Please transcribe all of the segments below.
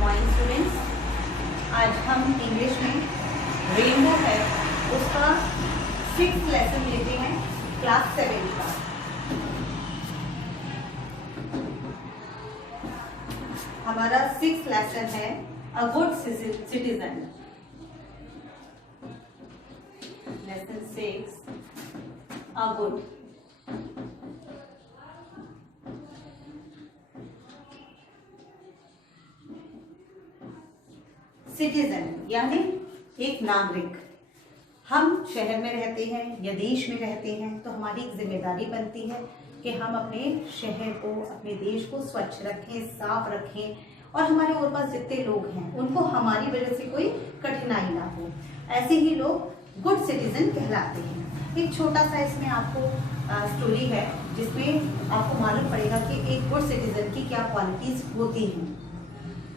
Morning students, आज हम English में रेनबो है उसका 6th लेसन लेते हैं क्लास 7 का। हमारा 6th लेसन है a good citizen. Lesson 6 a good citizen यानी एक नागरिक। हम शहर में रहते हैं या देश में रहते हैं तो हमारी एक जिम्मेदारी बनती है कि हम अपने शहर को, अपने देश को स्वच्छ रखें, साफ रखें और हमारे और पास जितने लोग हैं उनको हमारी वजह से कोई कठिनाई ना हो। ऐसे ही लोग गुड सिटीजन कहलाते हैं। एक छोटा सा इसमें आपको स्टोरी है जिसमें आपको मालूम पड़ेगा कि एक गुड सिटीजन की क्या क्वालिटीज होती हैं।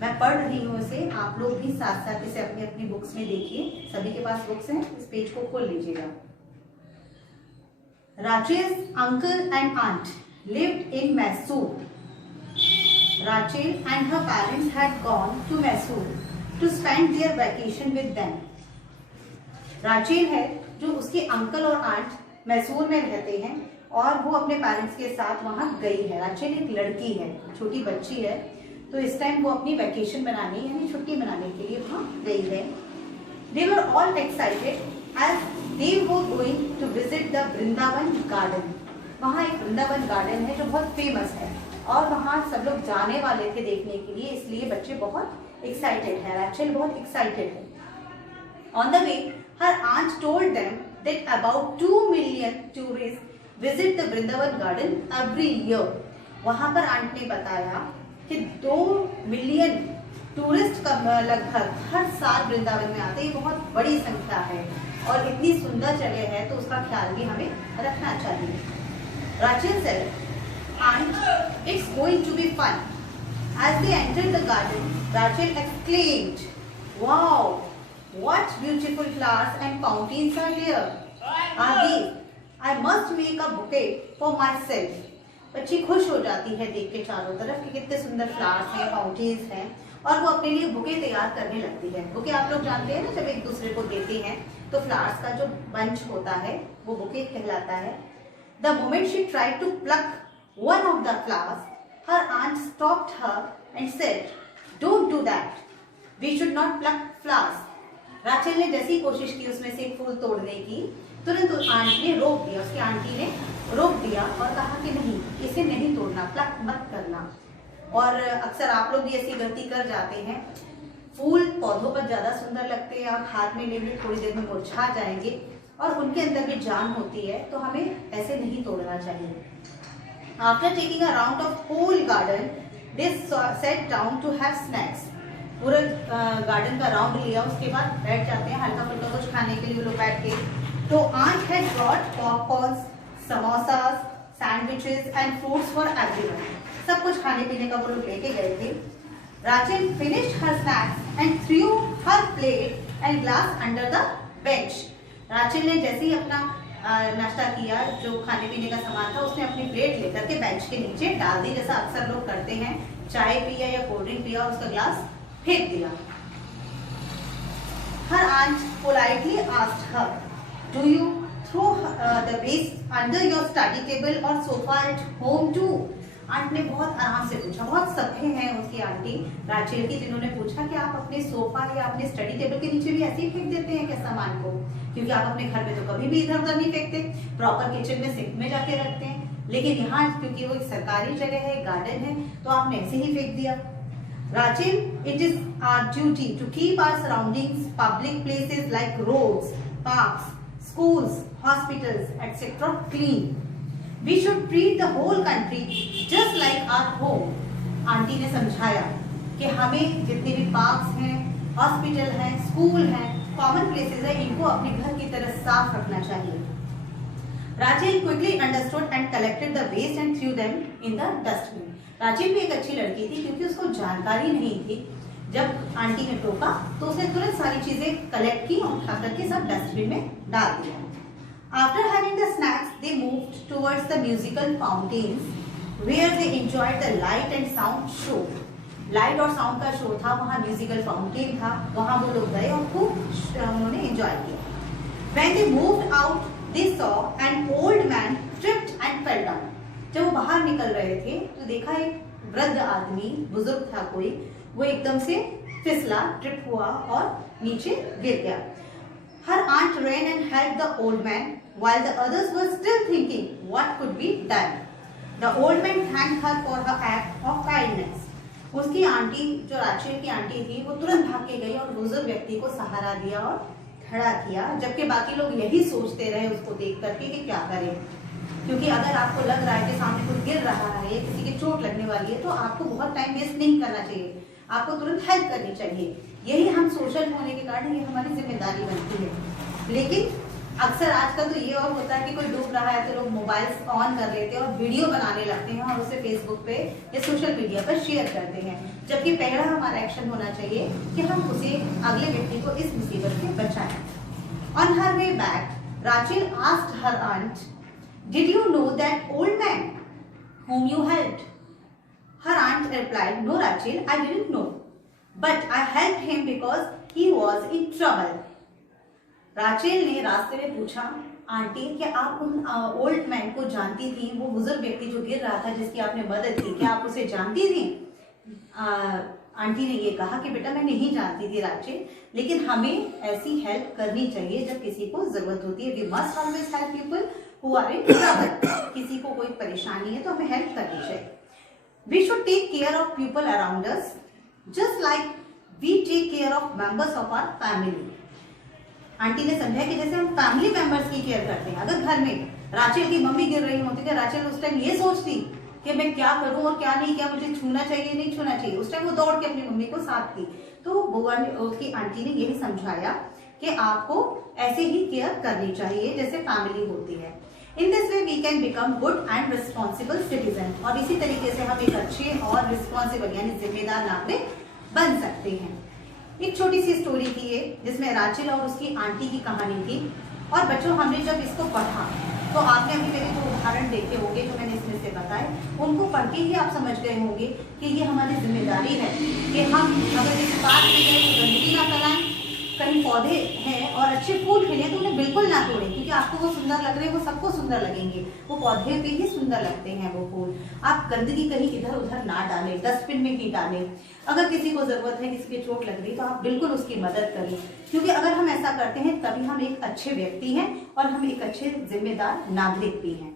मैं पढ़ रही हूँ इसे, आप लोग भी साथ साथ इसे अपनी अपनी बुक्स में देखिए। सभी के पास बुक्स हैं, इस पेज को खोल लीजिएगा। Rachel's uncle and aunt lived in Mysore. Rachel and her parents had gone to Mysore to spend their vacation with them. Rachel है जो उसके अंकल और आंट मैसूर में रहते हैं और वो अपने पेरेंट्स के साथ वहां गई है। राचेल एक लड़की है, छोटी बच्ची है, तो इस टाइम वो अपनी वैकेशन बनाने यानी छुट्टी मनाने के लिए वहाँ गई है। They were all excited as they were going to visit the Vrindavan garden. वहाँ एक वृंदावन गार्डन है जो बहुत फेमस है और वहाँ सब लोग जाने वाले थे देखने के लिए, इसलिए बच्चे बहुत एक्साइटेड है। रैचेल बहुत एक्साइटेड है। On the way, her aunt told them that about 2 million tourists visit the Vrindavan garden every year। वहाँ पर आंट ने बताया कि 2 मिलियन टूरिस्ट लगभग हर साल वृंदावन में आते हैं। ये बहुत बड़ी संख्या है और इतनी सुंदर जगह है तो उसका ख्याल भी हमें रखना चाहिए। Rachel said, "Aunt, it's going to be fun." As they entered the garden, Rachel exclaimed, "Wow, what beautiful flowers and fountains are here! Are these? I must make a bouquet for myself." बच्ची खुश हो जाती है देख के चारों तरफ कि कितने सुंदर फ्लावर्स हैं, फाउंटेन्स हैं और वो अपने लिए बुके तैयार करने लगती है। बुके आप लोग जानते हैं ना, जब एक दूसरे को देते हैं तो फ्लावर्स का जो बंच होता है वो बुके कहलाता है। The moment she tried to pluck one of the flowers, her aunt stopped her and said, "Don't do that. We should not pluck flowers." Rachel ने जैसी कोशिश की उसमें से एक फूल तोड़ने की, तुरंत आंट ने रोक दिया, उसकी आंटी ने रोक दिया और कहा कि नहीं, इसे नहीं तोड़ना, प्लक मत करना। और अक्सर आप लोग भी ऐसी गलती कर जाते हैं। फूल पौधों पर ज्यादा सुंदर लगते हैं, आप हाथ में लेंगे थोड़ी देर में मुरझा जाएंगे और उनके अंदर भी जान होती है, तो हमें ऐसे नहीं तोड़ना चाहिए। After taking a round of whole garden, they sat down to have snacks. पूरा गार्डन का राउंड लिया, उसके बाद बैठ जाते हैं हल्का फुल्का कुछ खाने के लिए वो लोग बैठ के। तो aunt had brought popcorns, samosas, sandwiches and fruits for everyone. सब कुछ खाने पीने का वो लोग लेके गए थे। Rachel finished her snacks and threw her plate and glass under the bench. Rachel ने जैसे ही अपना नाश्ता किया, जो खाने पीने का सामान था उसने अपनी प्लेट लेकर के बेंच के नीचे डाल दी, जैसा अक्सर लोग करते हैं। चाय पिया या कोल्ड ड्रिंक पिया, उसका ग्लास फेंक दिया। Her aunt politely asked her, "Do you throw the waste under your study table or sofa at home too?" Aunt ने बहुत आराम से पूछा। बहुत सभ्य हैं उसकी आंटी राचेल की, जिन्होंने पूछा कि आप अपने सोफा या अपने स्टडी टेबल के नीचे भी ऐसे ही फेंक देते हैं क्या सामान को? क्योंकि आप अपने घर में तो कभी भी इधर उधर नहीं फेंकते, प्रॉपर किचन में सिंक में जाके रखते हैं, लेकिन यहाँ क्योंकि वो एक सरकारी जगह है, गार्डन है, तो आपने ऐसे ही फेंक दिया। Rachel, it is our duty to keep our surroundings, public places like roads, parks, schools, hospitals, etc. clean. We should treat the whole country just like our home. Aunty ने समझाया कि हमें जितने भी पार्क्स हैं, हॉस्पिटल हैं, school हैं, common places हैं, इनको अपने घर की तरह साफ रखना चाहिए। Rachel quickly understood and collected the waste and threw them in the dustbin. Rachel भी एक अच्छी लड़की थी क्योंकि उसको जानकारी नहीं थी। जब आंटी ने टोका तो उसने तुरंत सारी चीजें कलेक्ट की और उठा करके सब डस्टबिन में डाल दिया। After having the snacks, they moved towards the musical fountains where they enjoyed the light and sound show. Light और साउंड का शो था, वहाँ म्यूजिकल फाउंटेन था, वहाँ वो लोग गए और खूब उन्होंने एंजॉय किया। When they moved out, they saw an old man tripped and fell down. जब वो बाहर निकल रहे थे तो देखा एक वृद्ध आदमी, बुजुर्ग था कोई, वो एकदम से फिसला, ट्रिप हुआ और नीचे गिर गया। Her aunt ran and helped the old man, while the others were still thinking what could be done. The old man thanked her for her act of kindness. उसकी आंटी, जो राचेल की aunty थी, वो तुरंत भाग के गई और बुजुर्ग व्यक्ति को सहारा दिया और खड़ा किया, जबकि बाकी लोग यही सोचते रहे उसको देख करके कि क्या करें। क्योंकि अगर आपको लग रहा है कि सामने कोई गिर रहा है, किसी की चोट लगने वाली है, तो आपको बहुत टाइम वेस्ट नहीं करना चाहिए, आपको तुरंत हेल्प करनी चाहिए। यही हम सोशल होने के कारण ये हमारी जिम्मेदारी बनती है। लेकिन अक्सर आजकल तो ये और होता है कि कोई डूब रहा है तो लोग मोबाइल ऑन कर लेते हैं और वीडियो बनाने लगते हैं और उसे फेसबुक पे या सोशल मीडिया पर शेयर करते हैं, जबकि पहला हमारा एक्शन होना चाहिए कि हम उसे, अगले व्यक्ति को इस मुसीबत से बचाएं। On her way back, Rachel asked her aunt, "Did you know that old man whom you helped?" Her aunt replied, "No, Rachel, I didn't know, but I helped him because he was in trouble." Rachel ने रास्ते में पूछा, aunty क्या आप उन old man को जानती थी, वो बुजुर्ग व्यक्ति जो गिर रहा था जिसकी आपने मदद की, क्या आप उसे जानती थी? आंटी ने ये कहा कि बेटा मैं नहीं जानती थी राचेल, लेकिन हमें ऐसी हेल्प करनी चाहिए जब किसी को जरूरत होती है। We must always help people who are in trouble. किसी को कोई परेशानी है तो हमें हेल्प करनी चाहिए। We should take care of people around us just like we take care of members of our family. Aunty ने समझा कि जैसे हम फैमिली मेंबर्स की केयर करते हैं, अगर घर में राचेल की मम्मी गिर रही होती तो राचेल उस टाइम ये सोचती कि मैं क्या करूं और क्या नहीं, क्या मुझे छूना चाहिए नहीं छूना चाहिए, उस टाइम वो दौड़ के अपनी मम्मी को साथ दी। तो बुआ ने, उसकी आंटी ने यही समझाया कि आपको ऐसे ही केयर करनी चाहिए जैसे फैमिली होती है। In this way we can become good and responsible citizen. और इसी तरीके से हम एक अच्छे और रिस्पॉन्सिबल यानी जिम्मेदार नागरिक बन सकते हैं। एक छोटी सी स्टोरी थी ये, जिसमें राचेल और उसकी आंटी की कहानी थी। और बच्चों, हमने जब इसको पढ़ा तो आपने अभी मेरे जो उदाहरण देखे होंगे जो मैंने इसमें से बताए, उनको पढ़ के ही आप समझ गए होंगे कि ये हमारी जिम्मेदारी है कि हम अगर किसी पार्क में गए तो गंदगी ना फैलाएं, कहीं पौधे हैं और अच्छे फूल खिले तो उन्हें बिल्कुल ना तोड़ें, क्योंकि आपको वो सुंदर लग रहे हैं, वो सबको सुंदर लगेंगे, वो पौधे भी ही सुंदर लगते हैं वो फूल। आप गंदगी कहीं इधर उधर ना डालें, डस्टबिन में ही डालें। अगर किसी को जरूरत है, किसी की चोट लग रही तो आप बिल्कुल उसकी मदद करें, क्योंकि अगर हम ऐसा करते हैं तभी हम एक अच्छे व्यक्ति हैं और हम एक अच्छे जिम्मेदार नागरिक भी हैं।